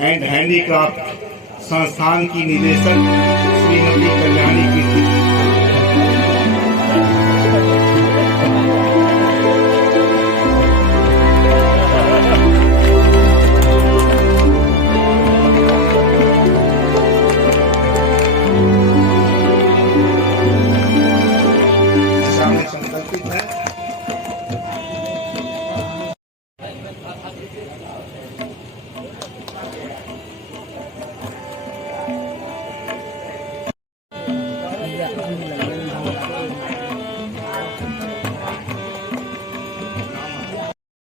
And handicraft संस्थान की निदेशक श्रीमती कल्याणी कीर्ति। संकल्पित है।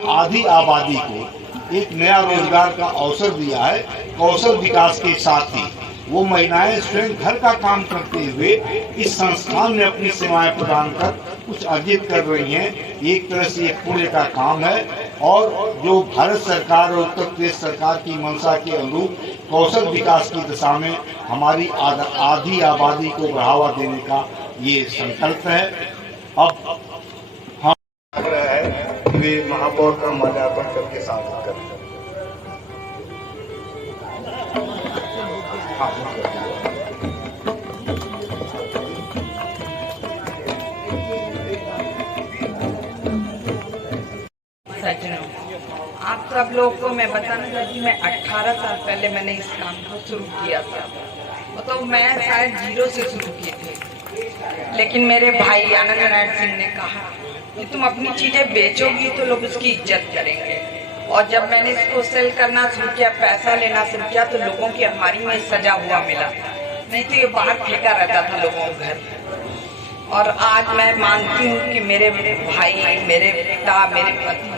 आधी आबादी को एक नया रोजगार का अवसर दिया है। कौशल विकास के साथ ही वो महिलाएं स्वयं घर का काम करते हुए इस संस्थान में अपनी सेवाएं प्रदान कर कुछ अर्जित कर रही हैं। एक तरह से एक पुण्य का काम है और जो भारत सरकार और उत्तर प्रदेश सरकार की मंशा के अनुरूप कौशल विकास की दिशा में हमारी आधी आबादी को बढ़ावा देने का ये संकल्प है। अब हम आग्रह है कि वे महापौर का माल्यार्पण करके साथ करें। आप सब लोग को मैं बताना चाहती हूँ, मैं 18 साल पहले मैंने इस काम को शुरू किया था। तो मैं शायद 0 से शुरू की थी, लेकिन मेरे भाई आनंद नारायण सिंह ने कहा कि तुम अपनी चीजें बेचोगी तो लोग उसकी इज्जत करेंगे। और जब मैंने इसको सेल करना शुरू किया, पैसा लेना शुरू किया, तो लोगों की अलमारी में सजा हुआ मिला, नहीं तो ये बाहर फेंका रहता था लोगों के घर। और आज मैं मानती हूँ कि मेरे भाई, मेरे पिता, मेरे पति,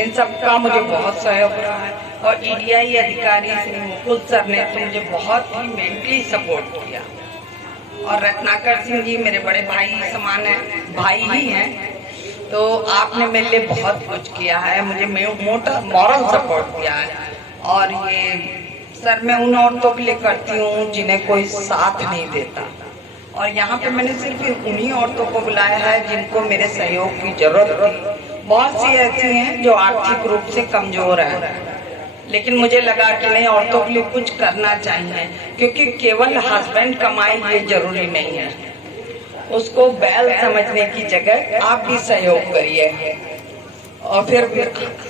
इन सब का मुझे बहुत सहयोग रहा है। और ईडीआई अधिकारी श्री मुकुल सर ने तो मुझे बहुत ही मेंटली सपोर्ट किया। और रत्नाकर सिंह जी मेरे बड़े भाई समान है, भाई ही हैं, तो आपने मेरे लिए बहुत कुछ किया है, मुझे मॉरल सपोर्ट दिया है। और ये सर मैं उन औरतों के लिए करती हूँ जिन्हें कोई साथ नहीं देता। और यहाँ पे मैंने सिर्फ उन्हीं औरतों को बुलाया है जिनको मेरे सहयोग की जरूरत थी। बहुत सी ऐसी हैं जो आर्थिक रूप से कमजोर हैं, लेकिन मुझे लगा कि नहीं, औरतों के लिए कुछ करना चाहिए, क्योंकि केवल हस्बैंड कमाए ये जरूरी नहीं है। उसको बैल समझने की जगह आप भी सहयोग करिए। और फिर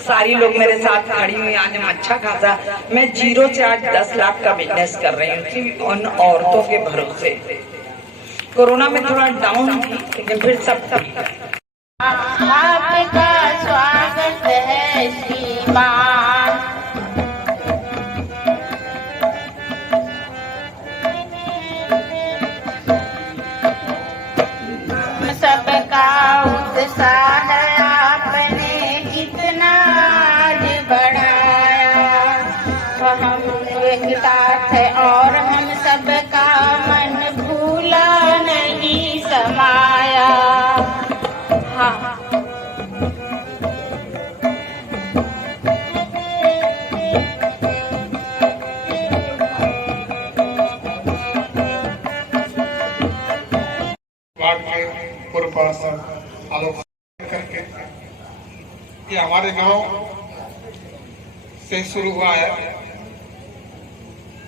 सारी लोग मेरे साथ खड़ी हुई। आज हम अच्छा खासा, मैं 0 से आज 10 लाख का बिजनेस कर रही हूँ सिर्फ उन औरतों के भरोसे। कोरोना में थोड़ा डाउन थी, लेकिन फिर सब आपका स्वागत है श्रीमान। सबका उत्साह आपने कितना बढ़ाया, हम एक साथ और हम सबका मन भूला नहीं समाया। हाँ। पूर्व पार्षद आलोक करके ये हमारे गांव से शुरू हुआ है।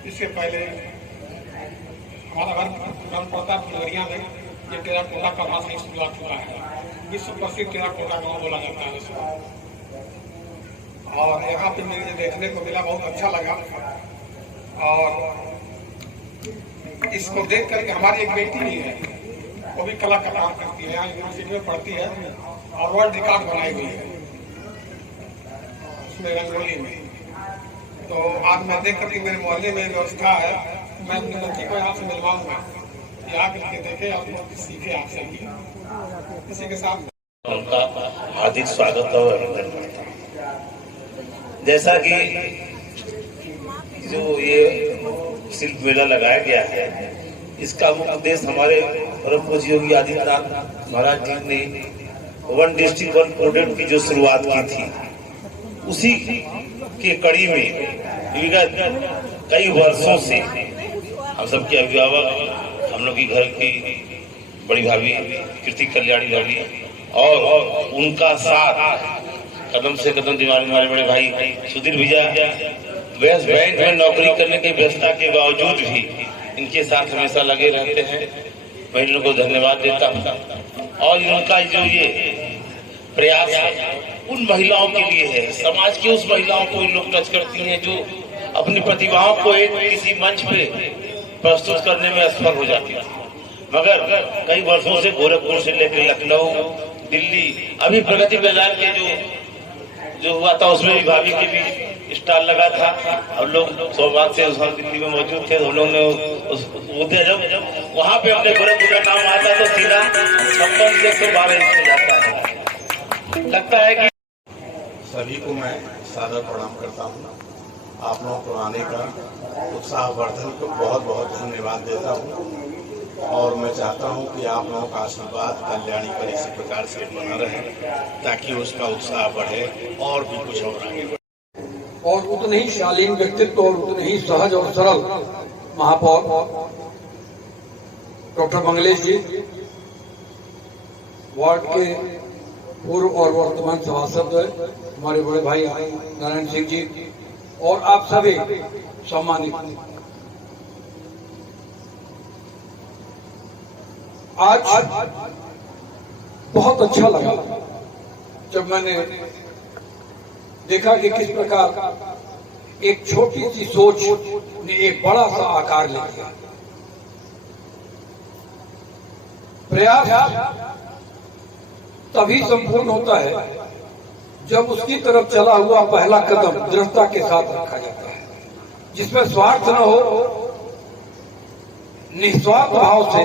इससे पहले हमारा घर पड़ता फुलवरिया में ये टेराकोटा का वहां से शुरुआत हुआ है। विश्व प्रसिद्ध टेराकोटा गांव बोला जाता है इसको। और यहाँ पे मुझे देखने को मिला, बहुत अच्छा लगा। और इसको देख करके हमारी एक बेटी भी है, वो भी कला का काम करती है, यहाँ यूनिवर्सिटी में पढ़ती है और वर्ल्ड रिकॉर्ड बनाई हुई है उसमें रंगोली में। तो आज मैं देख करके मेरे मोहल्ले में व्यवस्था है, मैं अपनी बच्ची को यहाँ से मिलवाऊंगा, आगे देखे और सीखे आपसे भी। इसी के साथ उनका हार्दिक स्वागत और अभिनंदन करता हूँ। जैसा कि जो ये शिल्प मेला लगाया गया है, इसका मुख्य उद्देश्य हमारे परम पूज्य योगी आदित्यनाथ महाराज जी ने 1 डिस्ट्रिक्ट 1 प्रोडक्ट की जो शुरुआत की थी, उसी के कड़ी में विगत कई वर्षों से हम सबके अभिभावक, हम लोग की घर की बड़ी भाभी कीर्ति कल्याणी भाभी और उनका साथ कदम से कदम दिवाली हमारे बड़े भाई सुधीर भैया वेस्ट बैंक में नौकरी करने की व्यवस्था के बावजूद भी इनके साथ हमेशा लगे रहते हैं। मैं इन लोगों को धन्यवाद देता हूँ। और इनका जो ये प्रयास है उन महिलाओं के लिए है, समाज की उस महिलाओं को इन लोग टच करती हैं जो अपनी प्रतिभाओं को एक किसी मंच पे प्रस्तुत करने में असफल हो जाती है। मगर कई वर्षों से गोरखपुर से लेकर लखनऊ, दिल्ली, अभी प्रगति बाजार के जो हुआ था उसमें भी भाभी के भी स्टॉल लगा था। हम लोग सौभाग्य से उस वक्त दिल्ली में मौजूद थे। हम लोग ने जब वहाँ पे अपने गोरखपुर का नाम आता तो सीधा 56 से 112 इंच में जाता है। लगता है कि सभी को मैं सादर प्रणाम करता हूँ। आप लोगों को आने का उत्साहवर्धन को बहुत बहुत धन्यवाद देता हूँ और मैं चाहता हूँ कि आप लोगों का आशीर्वाद कल्याणी पर इसी प्रकार से बना रहे ताकि उसका उत्साह बढ़े और भी कुछ और आगे बढ़े। और उतने ही शालीन व्यक्तित्व और उतने ही सहज और सरल महापौर डॉक्टर मंगलेश जी, वार्ड के पूर्व और वर्तमान सभासद हमारे बड़े भाई नारायण सिंह जी और आप सभी सम्मानित। आज बहुत अच्छा लगा जब मैंने देखा कि किस प्रकार एक छोटी सी सोच ने एक बड़ा सा आकार ले लिया। प्रयास तभी संपूर्ण होता है जब उसकी तरफ चला हुआ पहला कदम दृढ़ता के साथ रखा जाता है, जिसमें स्वार्थ न हो, निस्वार्थ भाव से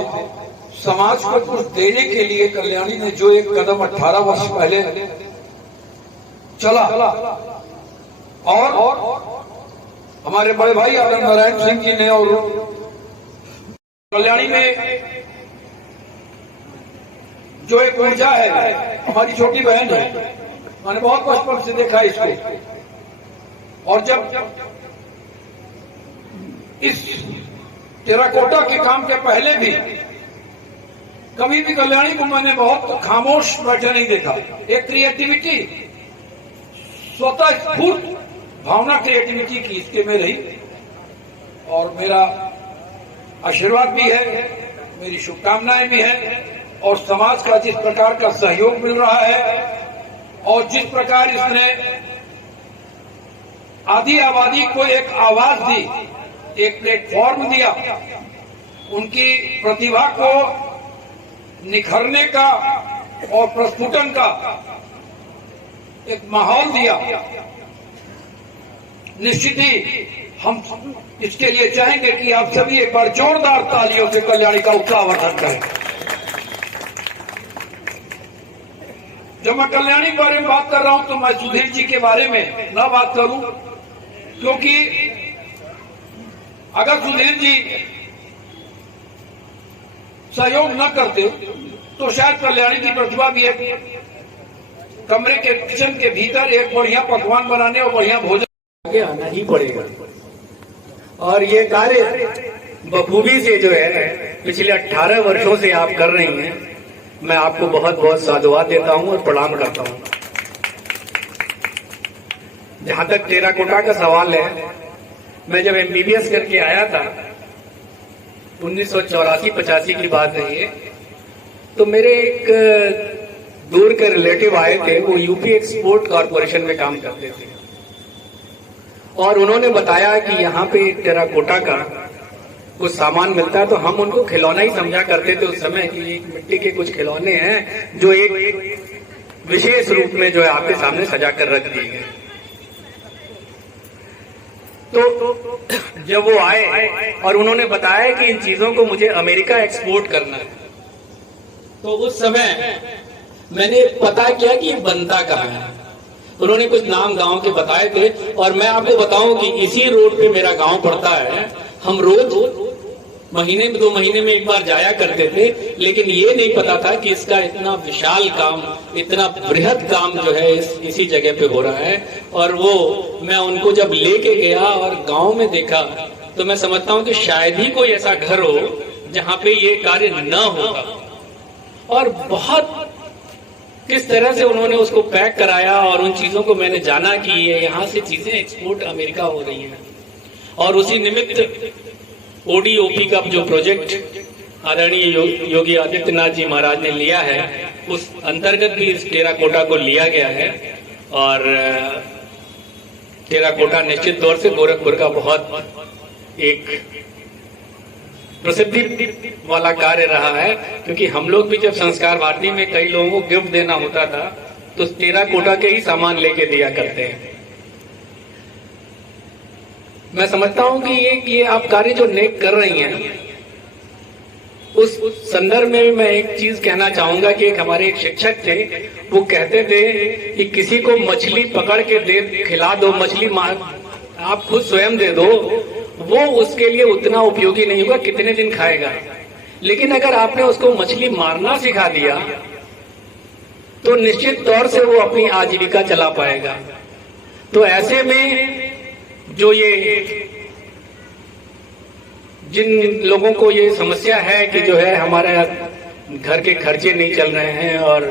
समाज को कुछ देने के लिए कल्याणी ने जो एक कदम 18 वर्ष पहले चला और हमारे बड़े भाई आनंद नारायण सिंह जी ने और कल्याणी में जो एक ऊर्जा है, हमारी छोटी बहन है, मैंने बहुत बचपन से देखा इसको। और जब इस टेराकोटा के काम के पहले भी कभी भी कल्याणी को मैंने बहुत खामोश बैठे नहीं देखा। एक क्रिएटिविटी, स्वतः स्फूर्त भावना क्रिएटिविटी की इसके में रही और मेरा आशीर्वाद भी है, मेरी शुभकामनाएं भी हैं और समाज का जिस प्रकार का सहयोग मिल रहा है और जिस प्रकार इसने आदि आबादी को एक आवाज दी, एक प्लेटफॉर्म दिया, उनकी प्रतिभा को निखरने का और प्रस्फुटन का एक माहौल दिया, निश्चित ही हम इसके लिए चाहेंगे कि आप सभी एक बार जोरदार तालियों से कल्याणी का उत्साहवर्धन करें। जब मैं कल्याणी के बारे में बात कर रहा हूं तो मैं सुधीर जी के बारे में न बात करूं, क्योंकि अगर सुधीर जी सहयोग न करते तो शायद कल्याणी की प्रतिभा भी एक कमरे के किचन के भीतर एक बढ़िया पकवान बनाने और बढ़िया भोजन आगे आना ही पड़ेगा। और ये कार्य बखूबी से जो है पिछले 18 वर्षों से आप कर रही हैं, मैं आपको बहुत बहुत साधुवाद देता हूं और प्रणाम करता हूं। जहां तक टेराकोटा का सवाल है, मैं जब MBBS करके आया था 1984-85 की बात है ये, तो मेरे एक दूर के रिलेटिव आए थे, वो यूपी एक्सपोर्ट कॉरपोरेशन में काम करते थे और उन्होंने बताया कि यहाँ पे टेराकोटा का कुछ सामान मिलता है, तो हम उनको खिलौना ही समझा करते थे उस समय कि एक मिट्टी के कुछ खिलौने हैं जो एक विशेष रूप में जो है आपके सामने सजा कर रख दिए गए। तो जब वो आए और उन्होंने बताया कि इन चीजों को मुझे अमेरिका एक्सपोर्ट करना है, तो उस समय मैंने पता किया कि ये बनता कहाँ है। उन्होंने कुछ नाम गांव के बताए थे और मैं आपको बताऊं कि इसी रोड पे मेरा गांव पड़ता है। हम रोज महीने में 2 महीने में एक बार जाया करते थे, लेकिन ये नहीं पता था कि इसका इतना विशाल काम, इतना बृहद काम जो है इसी जगह पे हो रहा है। और वो मैं उनको जब लेके गया और गांव में देखा तो मैं समझता हूं कि शायद ही कोई ऐसा घर हो जहां पे ये कार्य न होगा। और बहुत किस तरह से उन्होंने उसको पैक कराया और उन चीजों को मैंने जाना कि ये यहाँ से चीजें एक्सपोर्ट अमेरिका हो रही हैं। और उसी निमित्त ओडीओपी का जो प्रोजेक्ट आदरणीय योगी आदित्यनाथ जी महाराज ने लिया है, उस अंतर्गत भी इस टेराकोटा को लिया गया है। और टेराकोटा निश्चित तौर से गोरखपुर का बहुत एक प्रसिद्धि वाला कार्य रहा है, क्योंकि हम लोग भी जब संस्कार भारती में कई लोगों को गिफ्ट देना होता था तो टेराकोटा के ही सामान लेके दिया करते हैं। मैं समझता हूं कि ये आप कार्य जो नेक कर रही हैं, उस संदर्भ में मैं एक चीज कहना चाहूंगा कि एक हमारे एक शिक्षक थे, वो कहते थे कि किसी को मछली पकड़ के दे खिला दो, मछली आप खुद स्वयं दे दो, वो उसके लिए उतना उपयोगी नहीं होगा, कितने दिन खाएगा। लेकिन अगर आपने उसको मछली मारना सिखा दिया तो निश्चित तौर से वो अपनी आजीविका चला पाएगा। तो ऐसे में जो ये जिन लोगों को ये समस्या है कि जो है हमारे घर के खर्चे नहीं चल रहे हैं और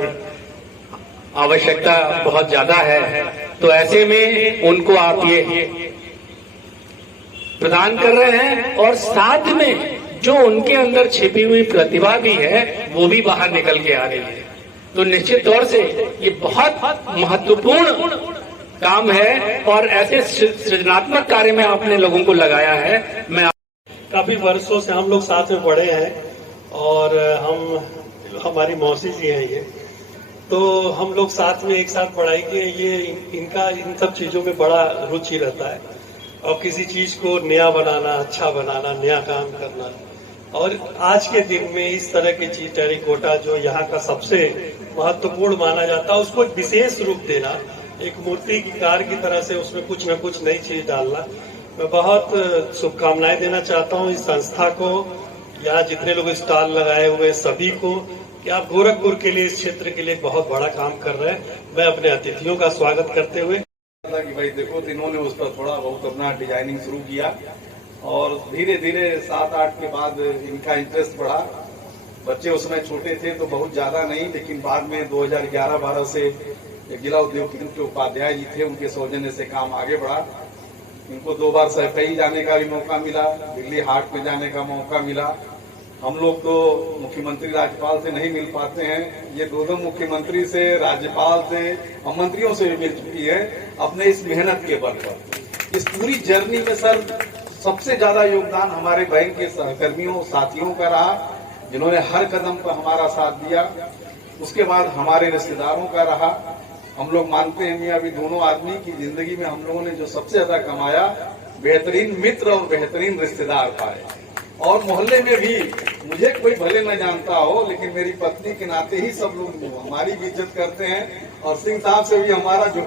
आवश्यकता बहुत ज्यादा है, तो ऐसे में उनको आप ये प्रदान कर रहे हैं और साथ में जो उनके अंदर छिपी हुई प्रतिभा भी है वो भी बाहर निकल के आ रही है। तो निश्चित तौर से ये बहुत महत्वपूर्ण काम है और ऐसे सृजनात्मक कार्य में आपने लोगों को लगाया है। मैं काफी वर्षों से हम लोग साथ में पढ़े हैं और हमारी मौसी जी हैं ये, तो हम लोग साथ में एक साथ पढ़ाई किए। ये इनका इन सब चीजों में बड़ा रुचि रहता है और किसी चीज को नया बनाना, अच्छा बनाना, नया काम करना। और आज के दिन में इस तरह की चीज टेराकोटा जो यहाँ का सबसे महत्वपूर्ण माना जाता है, उसको एक विशेष रूप देना, एक मूर्ति की कार की तरह से उसमें कुछ न कुछ नई चीज डालना। मैं बहुत शुभकामनाएं देना चाहता हूँ इस संस्था को, यहाँ जितने लोग स्टॉल लगाए हुए सभी को, कि आप गोरखपुर के लिए, इस क्षेत्र के लिए बहुत बड़ा काम कर रहे हैं। मैं अपने अतिथियों का स्वागत करते हुए कि भाई देखो, तो इन्होंने उस पर थोड़ा बहुत अपना डिजाइनिंग शुरू किया और धीरे धीरे 7-8 के बाद इनका इंटरेस्ट बढ़ा। बच्चे उसमें छोटे थे तो बहुत ज्यादा नहीं, लेकिन बाद में 2011-12 से जिला उद्योग केंद्र के उपाध्याय जी थे, उनके सौजन्य से काम आगे बढ़ा। इनको 2 बार सरकई जाने का भी मौका मिला, दिल्ली हाट में जाने का मौका मिला। हम लोग तो मुख्यमंत्री राज्यपाल से नहीं मिल पाते हैं, ये 2 मुख्यमंत्री से, राज्यपाल से और मंत्रियों से भी मिल चुकी है अपने इस मेहनत के बल पर। इस पूरी जर्नी में सर सबसे ज्यादा योगदान हमारे बैंक के सहकर्मियों, साथियों का रहा, जिन्होंने हर कदम पर हमारा साथ दिया। उसके बाद हमारे रिश्तेदारों का रहा। हम लोग मानते हैं मियां अभी दोनों आदमी की जिंदगी में हम लोगों ने जो सबसे ज्यादा कमाया, बेहतरीन मित्र और बेहतरीन रिश्तेदार पाए। और मोहल्ले में भी मुझे कोई भले न जानता हो, लेकिन मेरी पत्नी के नाते ही सब लोग हमारी भी इज्जत करते हैं और सिंह साहब से भी हमारा जो